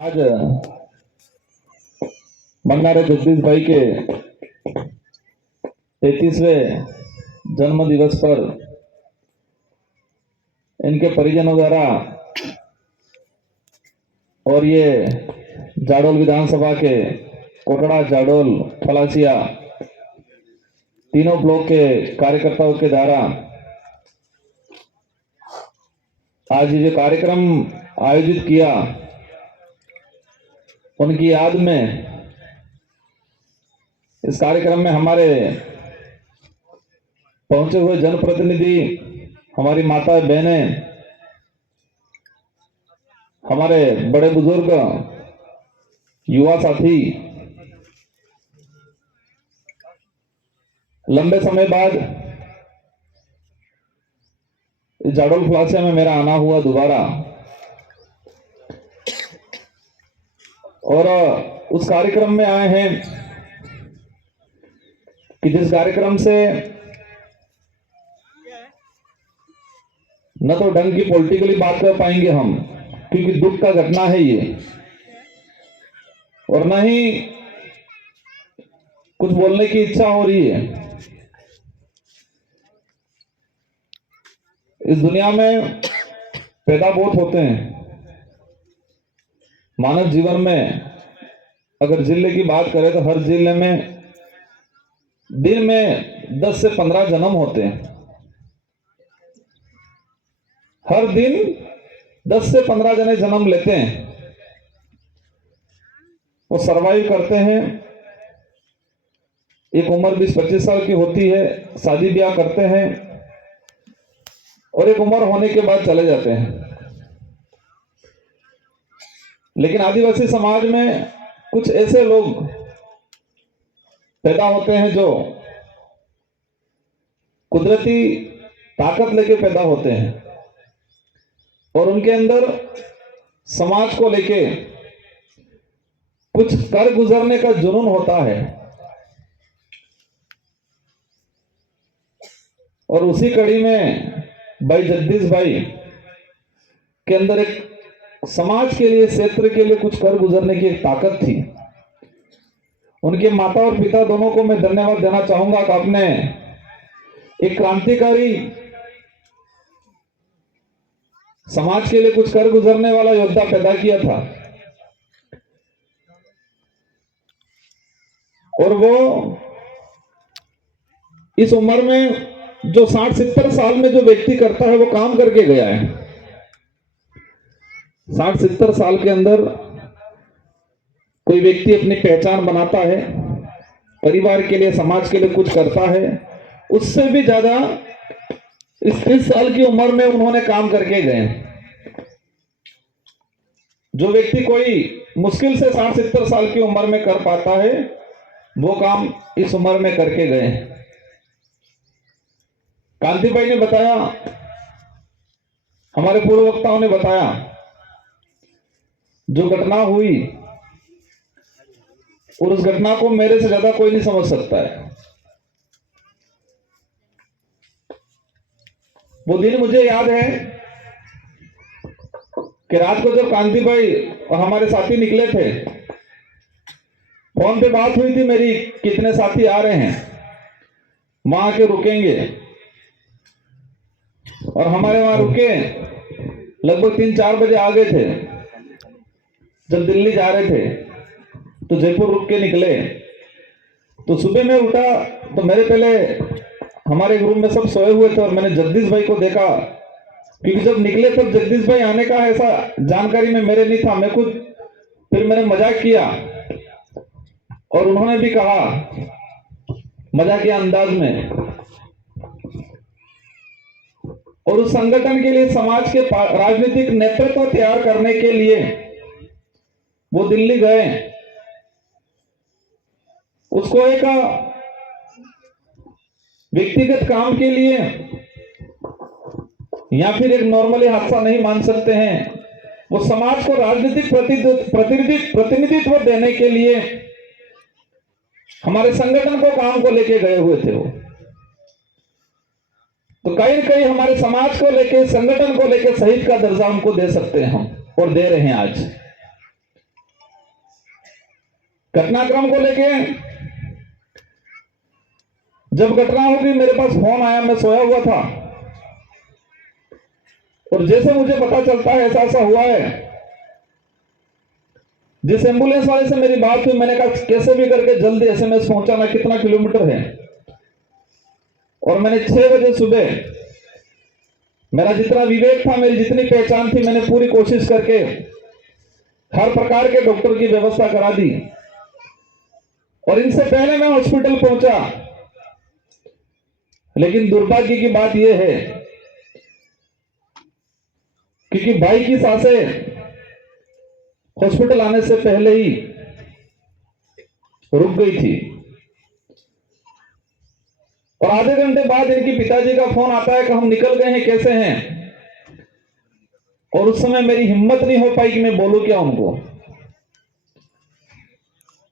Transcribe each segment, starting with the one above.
आज बंगारे जगदीश भाई के 33वें जन्म दिवस पर इनके परिजनों द्वारा और ये जाडोल विधानसभा के कोटड़ा, जाडोल, फलासिया तीनों ब्लॉक के कार्यकर्ताओं के द्वारा आज ये जो कार्यक्रम आयोजित किया, उनकी याद में इस कार्यक्रम में हमारे पहुंचे हुए जनप्रतिनिधि, हमारी माता बहनें, हमारे बड़े बुजुर्ग, युवा साथी, लंबे समय बाद जाडोल फलासिया में मेरा आना हुआ दोबारा, और उस कार्यक्रम में आए हैं कि जिस कार्यक्रम से न तो ढंग की पॉलिटिकली बात कर पाएंगे हम, क्योंकि दुख का घटना है ये, और न ही कुछ बोलने की इच्छा हो रही है। इस दुनिया में पैदा बहुत होते हैं। मानव जीवन में अगर जिले की बात करें तो हर जिले में दिन में 10 से 15 जन्म होते हैं। हर दिन 10 से 15 जने जन्म लेते हैं, वो सरवाइव करते हैं। एक उम्र 20-25 साल की होती है, शादी ब्याह करते हैं, और एक उम्र होने के बाद चले जाते हैं। लेकिन आदिवासी समाज में कुछ ऐसे लोग पैदा होते हैं जो कुदरती ताकत लेके पैदा होते हैं, और उनके अंदर समाज को लेके कुछ कर गुजरने का जुनून होता है। और उसी कड़ी में भाई जगदीश भाई के अंदर एक समाज के लिए, क्षेत्र के लिए कुछ कर गुजरने की एक ताकत थी। उनके माता और पिता दोनों को मैं धन्यवाद देना चाहूंगा कि आपने एक क्रांतिकारी, समाज के लिए कुछ कर गुजरने वाला योद्धा पैदा किया था। और वो इस उम्र में जो 60-70 साल में जो व्यक्ति करता है वो काम करके गया है। 60-70 साल के अंदर कोई व्यक्ति अपनी पहचान बनाता है, परिवार के लिए, समाज के लिए कुछ करता है, उससे भी ज्यादा इस 30 साल की उम्र में उन्होंने काम करके गए। जो व्यक्ति कोई मुश्किल से 60-70 साल की उम्र में कर पाता है, वो काम इस उम्र में करके गए। कांति भाई ने बताया, हमारे पूर्व वक्ताओं ने बताया, जो घटना हुई, और उस घटना को मेरे से ज्यादा कोई नहीं समझ सकता है। वो दिन मुझे याद है कि रात को जब कांति भाई और हमारे साथी निकले थे, फोन पे बात हुई थी मेरी, कितने साथी आ रहे हैं, वहां के रुकेंगे। और हमारे वहां रुके, लगभग 3-4 बजे आ गए थे। जब दिल्ली जा रहे थे तो जयपुर रुक के निकले। तो सुबह में उठा तो मेरे पहले हमारे ग्रुप में सब सोए हुए थे, और मैंने जगदीश भाई को देखा, क्योंकि जब निकले तब जगदीश भाई आने का ऐसा जानकारी में मेरे नहीं था। मैं खुद फिर मैंने मजाक किया, और उन्होंने भी कहा मजाकिया अंदाज में। और उस संगठन के लिए, समाज के राजनीतिक नेतृत्व तैयार करने के लिए वो दिल्ली गए। उसको एक व्यक्तिगत काम के लिए या फिर एक नॉर्मली हादसा नहीं मान सकते हैं। वो समाज को राजनीतिक प्रतिनिधित्व देने के लिए हमारे संगठन को, काम को लेके गए हुए थे। वो तो कहीं न कहीं हमारे समाज को लेके, संगठन को लेके शहीद का दर्जा उनको दे सकते हैं हम, और दे रहे हैं आज। घटनाक्रम को लेके जब घटना होगी मेरे पास फोन आया, मैं सोया हुआ था और जैसे मुझे पता चलता है ऐसा ऐसा हुआ है, जिस एम्बुलेंस वाले से मेरी बात हुई, मैंने कहा कैसे भी करके जल्दी एसएमएस पहुंचाना, कितना किलोमीटर है। और मैंने 6 बजे सुबह, मेरा जितना विवेक था, मेरी जितनी पहचान थी, मैंने पूरी कोशिश करके हर प्रकार के डॉक्टर की व्यवस्था करा दी। और इनसे पहले मैं हॉस्पिटल पहुंचा, लेकिन दुर्भाग्य की बात यह है क्योंकि भाई की सांसें हॉस्पिटल आने से पहले ही रुक गई थी। और आधे घंटे बाद इनके पिताजी का फोन आता है कि हम निकल गए हैं, कैसे हैं। और उस समय मेरी हिम्मत नहीं हो पाई कि मैं बोलूं क्या उनको,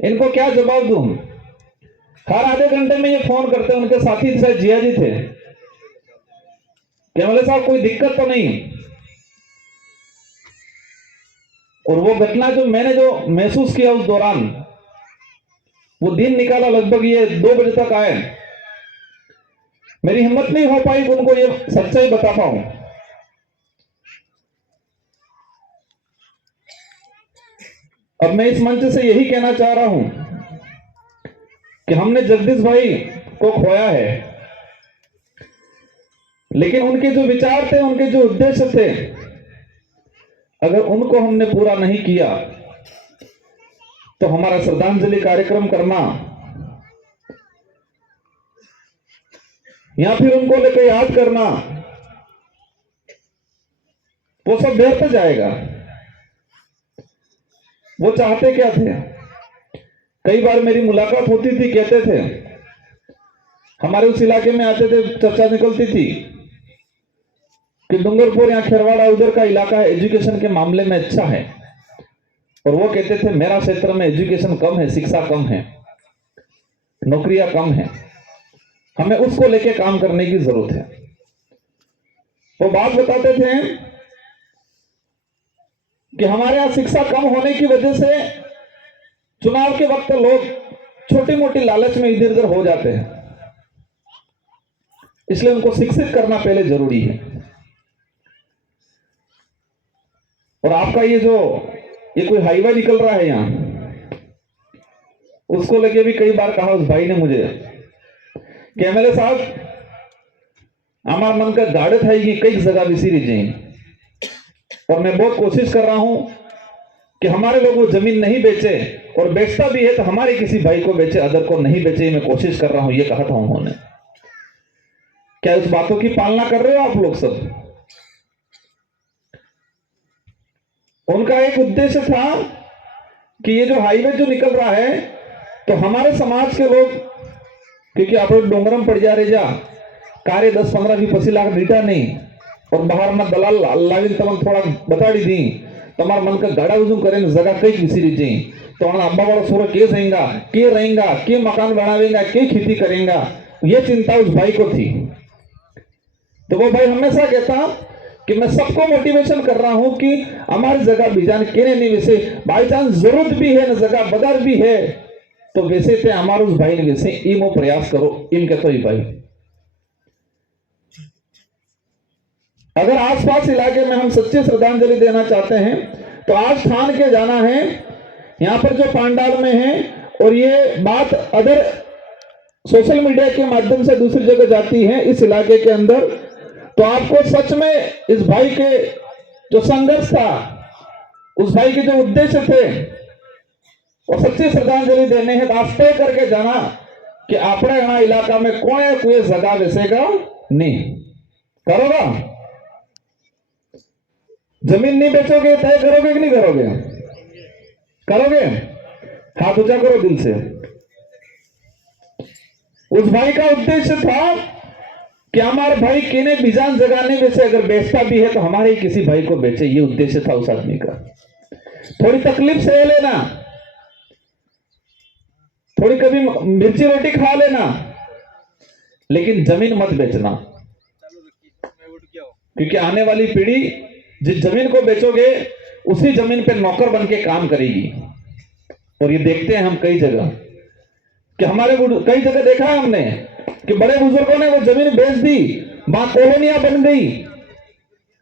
इनको क्या जवाब दूं। हर आधे घंटे में ये फोन करते, उनके साथी शायद जिया जी थे, कैमले साहब कोई दिक्कत तो नहीं। और वो घटना जो मैंने जो महसूस किया उस दौरान, वो दिन निकाला, लगभग ये 2 बजे तक आए, मेरी हिम्मत नहीं हो पाई कि उनको ये सच्चाई बता पाऊं। अब मैं इस मंच से यही कहना चाह रहा हूं कि हमने जगदीश भाई को खोया है, लेकिन उनके जो विचार थे, उनके जो उद्देश्य थे, अगर उनको हमने पूरा नहीं किया तो हमारा श्रद्धांजलि कार्यक्रम करना या फिर उनको लेकर याद करना, वो सब व्यर्थ जाएगा। वो चाहते क्या थे? कई बार मेरी मुलाकात होती थी, कहते थे, हमारे उस इलाके में आते थे, चर्चा निकलती थी कि डूंगरपुर या खेरवाड़ा उधर का इलाका एजुकेशन के मामले में अच्छा है। और वो कहते थे मेरा क्षेत्र में एजुकेशन कम है, शिक्षा कम है, नौकरियां कम है, हमें उसको लेके काम करने की जरूरत है। वो बात बताते थे कि हमारे यहां शिक्षा कम होने की वजह से चुनाव के वक्त लोग छोटी मोटी लालच में इधर उधर हो जाते हैं, इसलिए उनको शिक्षित करना पहले जरूरी है। और आपका ये कोई हाईवे निकल रहा है यहां, उसको लेके भी कई बार कहा उस भाई ने मुझे कि एमएलए साहब, हमारा मन का गाड़े था कि कई जगह विसीरी जाए, और मैं बहुत कोशिश कर रहा हूं कि हमारे लोग वो जमीन नहीं बेचे, और बेचता भी है तो हमारे किसी भाई को बेचे, अदर को नहीं बेचे, मैं कोशिश कर रहा हूं, ये कहा था उन्होंने। क्या उस बातों की पालना कर रहे हो आप लोग सब? उनका एक उद्देश्य था कि ये जो हाईवे जो निकल रहा है, तो हमारे समाज के लोग, क्योंकि आप लोग डोंगरम पड़ जा रहे जा कार्य 10-15-20 लाख रीटा नहीं, और बाहर में दलाल लाविन तमन थोड़ा बताड़ी दी, तुम्हारा मन का गाड़ा उजुम करे जगह कई विसीरी जी, तो अब्बा वाला सोरा के रहेगा, के मकान बनावेगा, के खेती करेगा, ये चिंता उस भाई को थी। तो वो भाई हमेशा कहता कि मैं सबको मोटिवेशन कर रहा हूं कि हमारी जगह बीजान केने नहीं, वैसे बाई चांस जरूरत भी है ना, जगह बदर भी है, तो वैसे थे हमारे उस भाई ने वैसे इमो प्रयास करो, इम कहते ही भाई। अगर आसपास इलाके में हम सच्ची श्रद्धांजलि देना चाहते हैं तो आज ठान के जाना है, यहां पर जो पांडाल में है, और ये बात अदर सोशल मीडिया के माध्यम से दूसरी जगह जाती है इस इलाके के अंदर, तो आपको सच में इस भाई के जो संघर्ष था, उस भाई के जो उद्देश्य थे, और सच्ची श्रद्धांजलि देने हैं, तो तय करके जाना कि अपने यहाँ इलाका में कोई जगह बेचेगा नहीं। करोगा? जमीन नहीं बेचोगे, तय करोगे कि नहीं करोगे? करोगे? हाथ ऊंचा करो दिल से। उस भाई का उद्देश्य था कि हमारे भाई केने बीजान जगह नहीं बेचे, अगर बेचता भी है तो हमारे ही किसी भाई को बेचे, ये उद्देश्य था उस आदमी का। थोड़ी तकलीफ से लेना, थोड़ी कभी मिर्ची रोटी खा लेना, लेकिन जमीन मत बेचना, क्योंकि आने वाली पीढ़ी जिस जमीन को बेचोगे उसी जमीन पे नौकर बन के काम करेगी। और ये देखते हैं हम कई जगह कि कई जगह देखा है हमने कि बड़े बुजुर्गों ने वो जमीन बेच दी, वहां कॉलोनियां बन गई,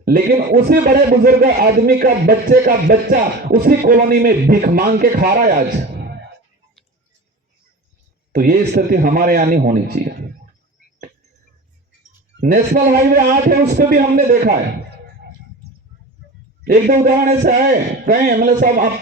लेकिन उसी बड़े बुजुर्ग आदमी का बच्चा उसी कॉलोनी में भीख मांग के खा रहा है आज। तो ये स्थिति हमारे यहां नहीं होनी चाहिए। नेशनल हाईवे 8 है, उस पर भी हमने देखा है, एक दो उदाहरण ऐसे आए, कहें एमएलए साहब आप